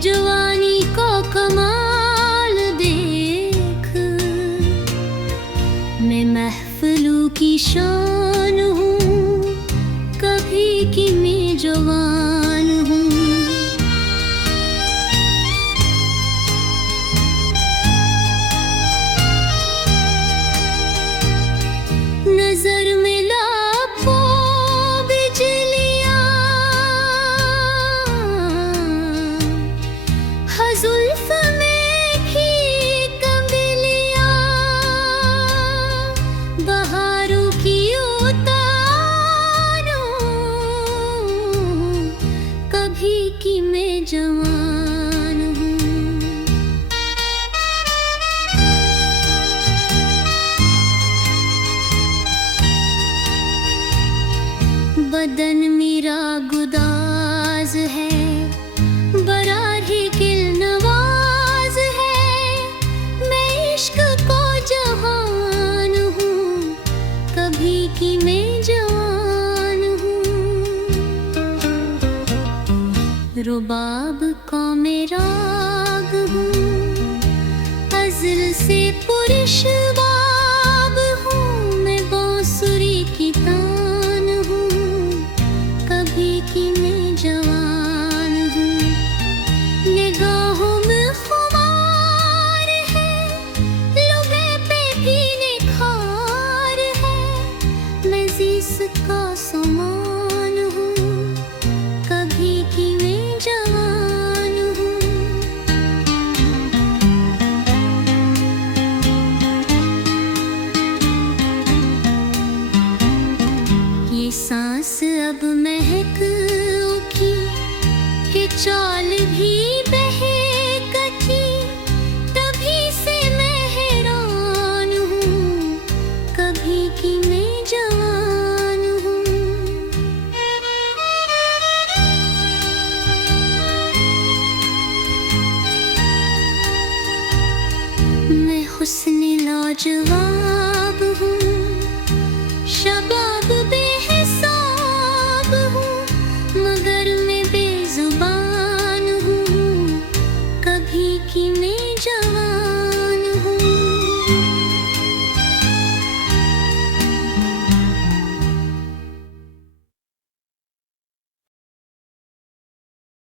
जवानी का कमाल देख, मैं महफिलों की शान हूँ, कभी की मैं जवान हूँ। नजर में लाखों बिजलियाँ, जुल्फ में भी कमलियाँ, बहारों की उतारूं, कभी की मैं जवान हूँ। बदन मेरा गुदाज है, बरारी किल नवाज है, मैं इश्क को जहान हूँ, कभी की मैं जवान हूँ। रुबाब का मैं राग हूँ, अज़ल से पुरशबाब हूँ, मैं बांसुरी की तान हूँ, कभी की मैं जवान हूँ। निगाहों में खुमार है, लुबे पे भी निखार है, मैं जिसका समान हूँ, कभी की मैं जवान हूँ। ये सांस अब महक उठी, ये चाल भी बहकती, तभी से मैं हैरान हूँ, कभी की मैं जवान हूँ। मैं हुस्न लाजवाब